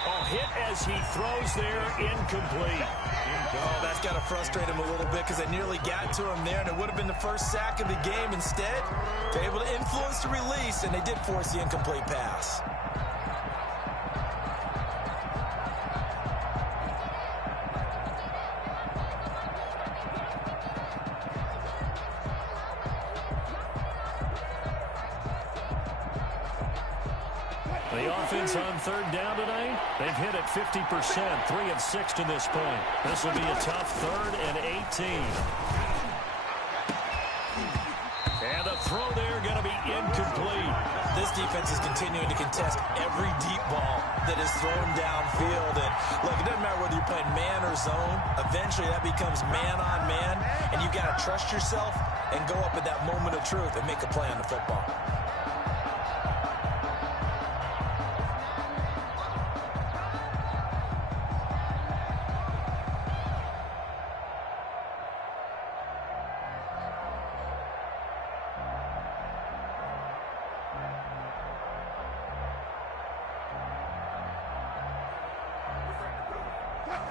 Oh, hit as he throws there. Incomplete. Oh, that's got to frustrate him a little bit, because they nearly got to him there, and it would have been the first sack of the game. Instead, they're able to influence the release, and they did force the incomplete pass. The offense on third down tonight, they've hit it 50%, 3 of 6 to this point. This will be a tough 3rd and 18. And the throw there going to be incomplete. This defense is continuing to contest every deep ball that is thrown downfield. And look, it doesn't matter whether you're playing man or zone. Eventually that becomes man on man, and you got to trust yourself and go up at that moment of truth and make a play on the football.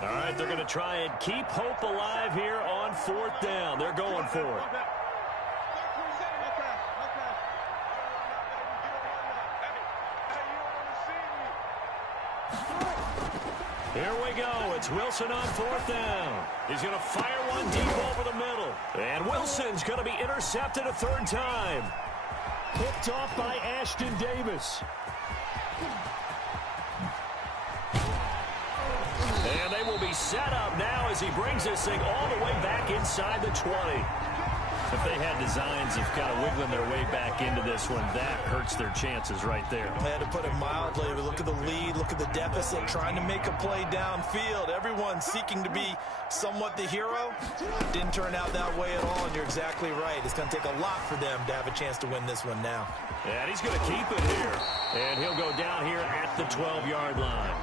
All right, they're going to try and keep hope alive here on 4th down. They're going for it. Here we go. It's Wilson on 4th down. He's going to fire one deep over the middle. And Wilson's going to be intercepted a 3rd time. Picked off by Ashton Davis. And they will be set up now as he brings this thing all the way back inside the 20. If they had designs of kind of wiggling their way back into this one, that hurts their chances right there. I had to put it mildly, but look at the lead, look at the deficit, trying to make a play downfield. Everyone seeking to be somewhat the hero. Didn't turn out that way at all, and you're exactly right. It's going to take a lot for them to have a chance to win this one now. And he's going to keep it here. And he'll go down here at the 12-yard line.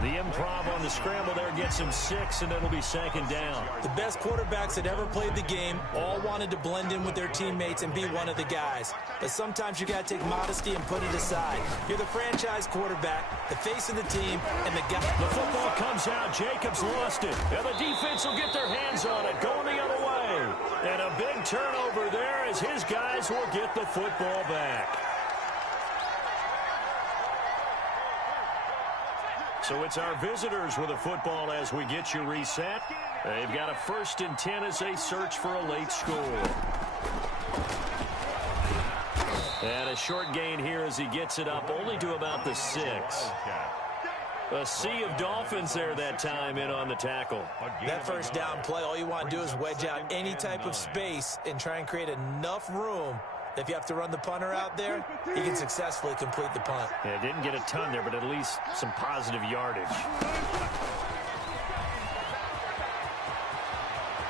The improv on the scramble there gets him 6, and it'll be 2nd down. The best quarterbacks that ever played the game all wanted to blend in with their teammates and be one of the guys. But sometimes you got to take modesty and put it aside. You're the franchise quarterback, the face of the team, and the guy. The football comes out. Jacobs lost it. And the defense will get their hands on it, going the other way. And a big turnover there as his guys will get the football back. So it's our visitors with a football as we get you reset. They've got a 1st and 10 as they search for a late score. And a short gain here as he gets it up only to about the 6. A sea of Dolphins there that time in on the tackle. That 1st down play, all you want to do is wedge out any type of space and try and create enough room. If you have to run the punter out there, he can successfully complete the punt. Yeah, didn't get a ton there, but at least some positive yardage.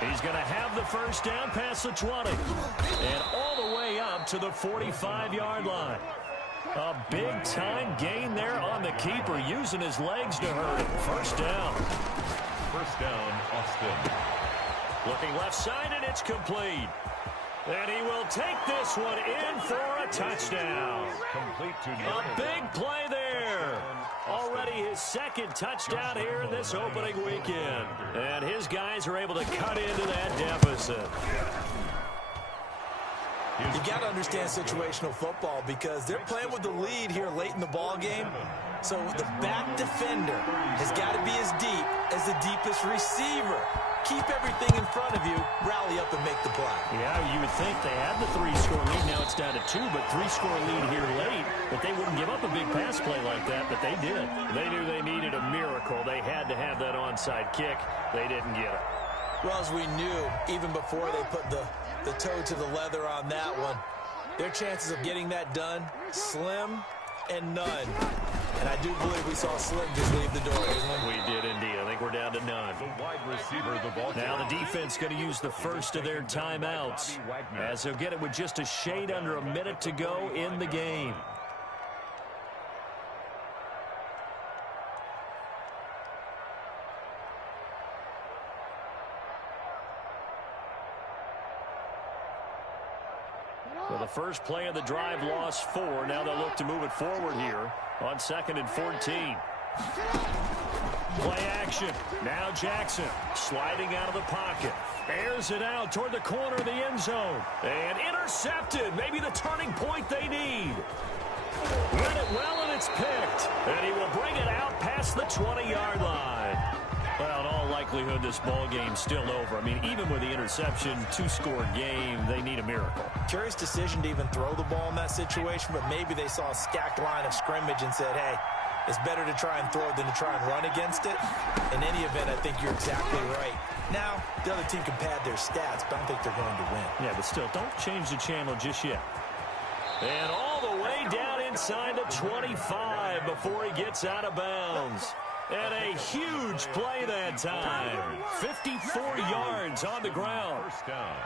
He's going to have the 1st down past the 20. And all the way up to the 45-yard line. A big-time gain there on the keeper, using his legs to hurt him. 1st down. 1st down, Austin. Looking left side, and it's complete. And he will take this one in for a touchdown. Complete to a big play there. Already his 2nd touchdown here in this opening weekend. And his guys are able to cut into that deficit. You got to understand situational football because they're playing with the lead here late in the ball game. So the back defender has got to be as deep as the deepest receiver. Keep everything in front of you, rally up and make the play. Yeah, you would think they had the 3-score lead. Now it's down to 2, but 3-score lead here late. But they wouldn't give up a big pass play like that, but they did. They knew they needed a miracle. They had to have that onside kick. They didn't get it. Well, as we knew, even before they put the toe to the leather on that one, their chances of getting that done, slim and none. And I do believe we saw Slim just leave the door, didn't we? We did indeed. I think we're down to none. The wide receiver, the ball. Now the defense going to use the 1st of their timeouts as they'll get it with just a shade under a minute to go in the game. So the first play of the drive lost 4. Now they'll look to move it forward here on 2nd and 14. Play action. Now Jackson sliding out of the pocket. Airs it out toward the corner of the end zone. And intercepted. Maybe the turning point they need. Read it well, and it's picked. And he will bring it out past the 20-yard line. Well, in all likelihood, likelihood this ball game's still over. I mean, even with the interception, 2-score game, they need a miracle. Curious decision to even throw the ball in that situation, but maybe they saw a stacked line of scrimmage and said, hey, it's better to try and throw it than to try and run against it. In any event, I think you're exactly right. Now, the other team can pad their stats, but I don't think they're going to win. Yeah, but still, don't change the channel just yet. And all the way down inside the 25 before he gets out of bounds. And a huge play that time. 54 yards on the ground. First down.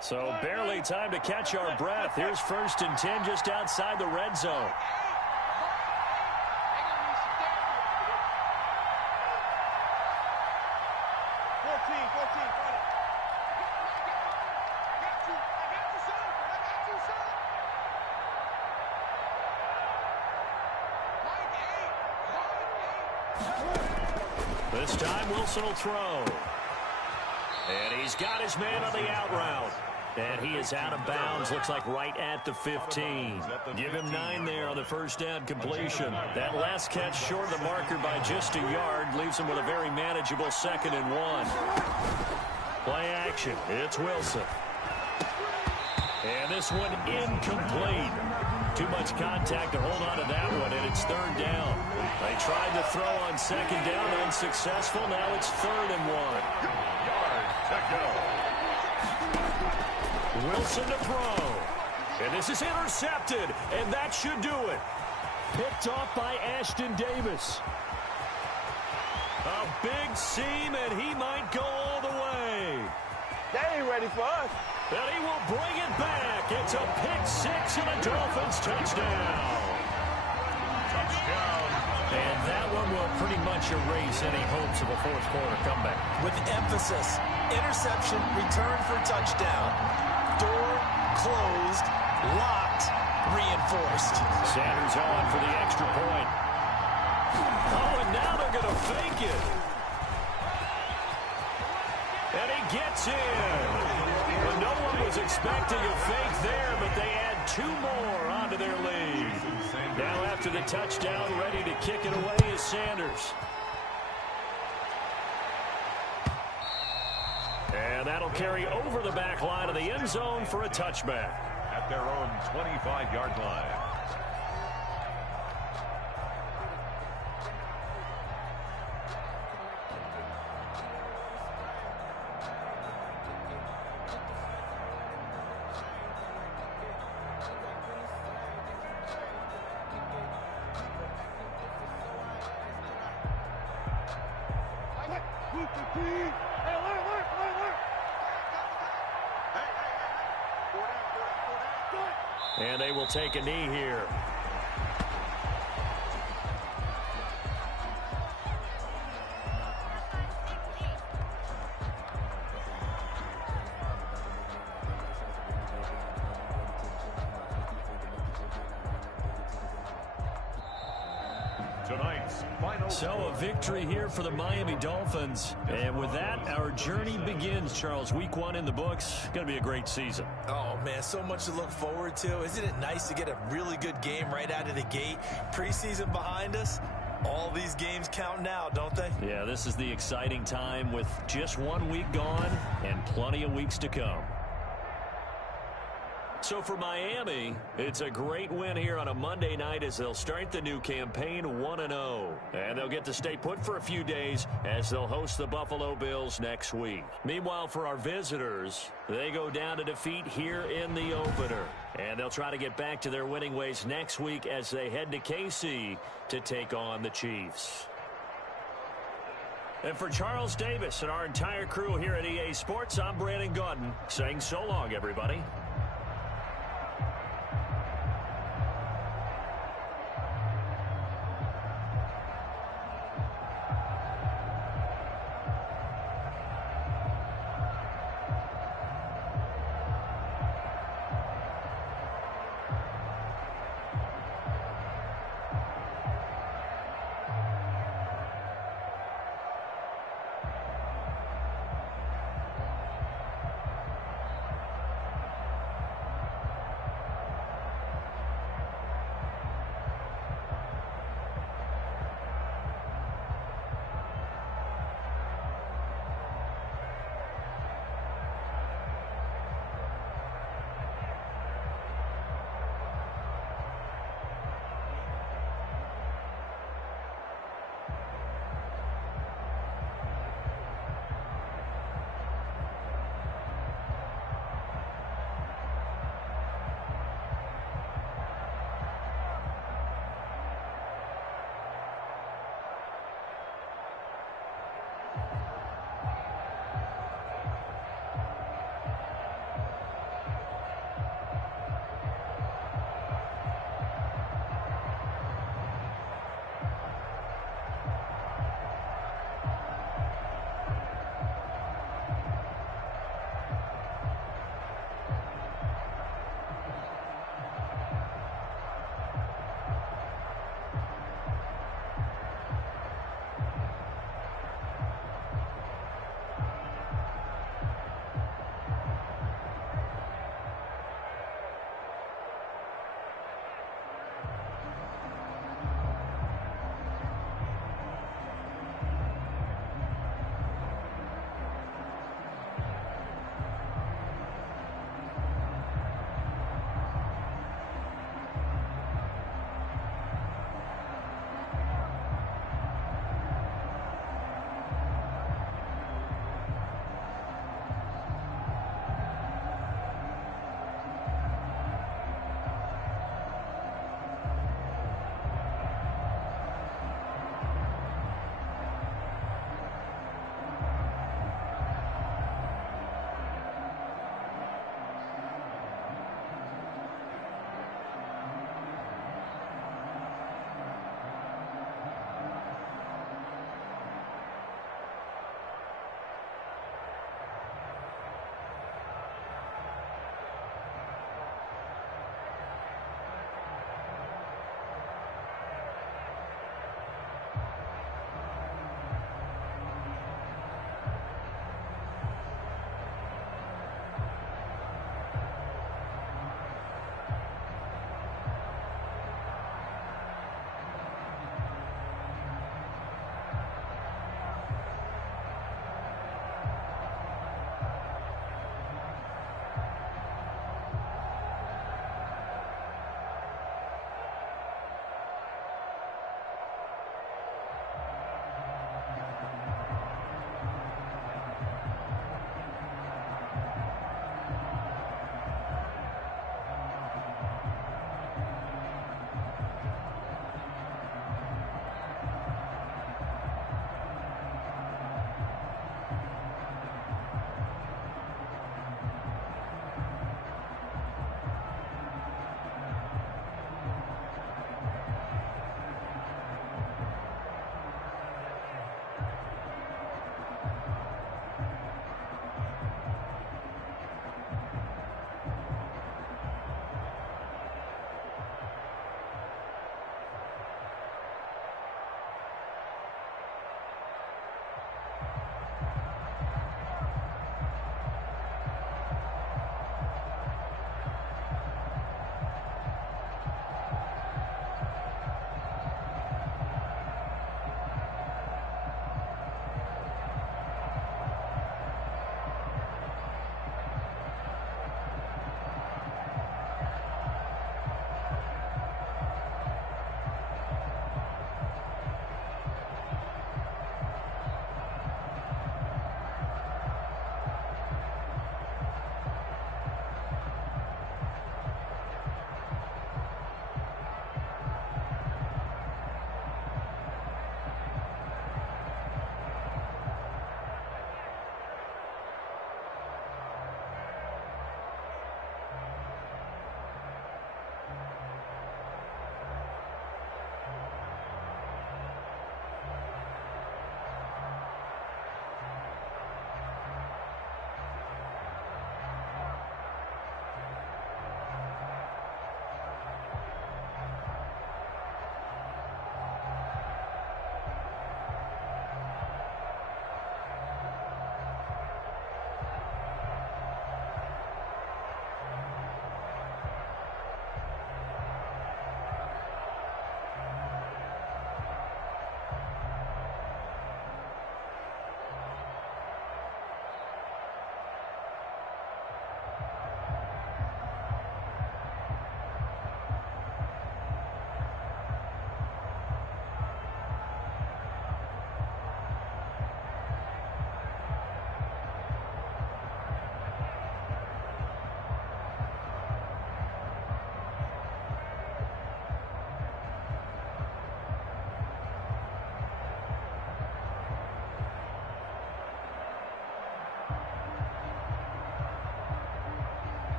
So barely time to catch our breath. Here's 1st and 10 just outside the red zone. This time Wilson will throw. And he's got his man on the out route. And he is out of bounds, looks like right at the 15. Give him 9 there on the first down completion. That last catch short of the marker by just a yard leaves him with a very manageable 2nd and 1. Play action. It's Wilson. And this one incomplete. Too much contact to hold on to that one, and it's 3rd down. They tried to throw on 2nd down, unsuccessful. Now it's 3rd and 1. Yard to go. Wilson to throw. And this is intercepted, and that should do it. Picked off by Ashton Davis. A big seam, and he might go all the way. They ain't ready for us. And he will bring it back. It's a pick 6 and a Dolphins touchdown. Touchdown. And that one will pretty much erase any hopes of a 4th quarter comeback. With emphasis, interception, return for touchdown. Door closed, locked, reinforced. Sanders on for the extra point. Oh, and now they're going to fake it. And he gets in. Well, no one was expecting a fake there, but they add 2 more onto their lead. Now after the touchdown, ready to kick it away is Sanders. And that'll carry over the back line of the end zone for a touchback. At their own 25-yard line. And they will take a knee here. Tonight's final. So a victory here for the Miami Dolphins. And with that, our journey begins, Charles. Week 1 in the books. Going to be a great season. Oh, man, so much to look forward to. Isn't it nice to get a really good game right out of the gate? Preseason behind us. All these games count now, don't they? Yeah, this is the exciting time with just 1 week gone and plenty of weeks to come. So for Miami, it's a great win here on a Monday night as they'll start the new campaign 1-0. And they'll get to stay put for a few days as they'll host the Buffalo Bills next week. Meanwhile, for our visitors, they go down to defeat here in the opener. And they'll try to get back to their winning ways next week as they head to KC to take on the Chiefs. And for Charles Davis and our entire crew here at EA Sports, I'm Brandon Gaudin saying so long, everybody.